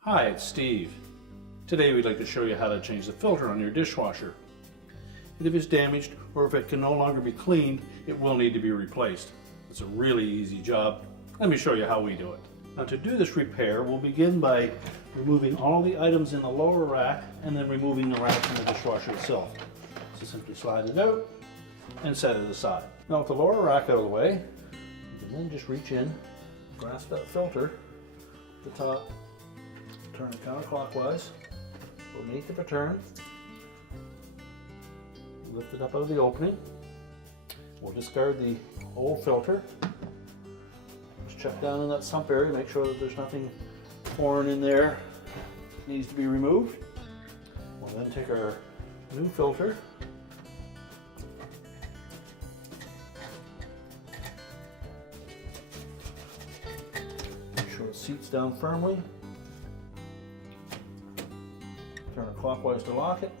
Hi, it's Steve. Today we'd like to show you how to change the filter on your dishwasher. If it's damaged or if it can no longer be cleaned, it will need to be replaced. It's a really easy job. Let me show you how we do it. Now, to do this repair, we'll begin by removing all the items in the lower rack and then removing the rack from the dishwasher itself. So simply slide it out and set it aside. Now, with the lower rack out of the way, you can then just reach in, grasp that filter at the top, turn it counterclockwise, go an eighth of a turn, lift it up out of the opening. We'll discard the old filter. Just check down in that sump area, make sure that there's nothing foreign in there that needs to be removed. We'll then take our new filter, make sure it seats down firmly. Turn it clockwise to lock it.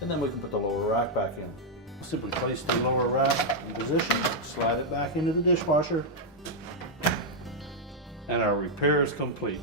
And then we can put the lower rack back in. Simply place the lower rack in position, slide it back into the dishwasher, and our repair is complete.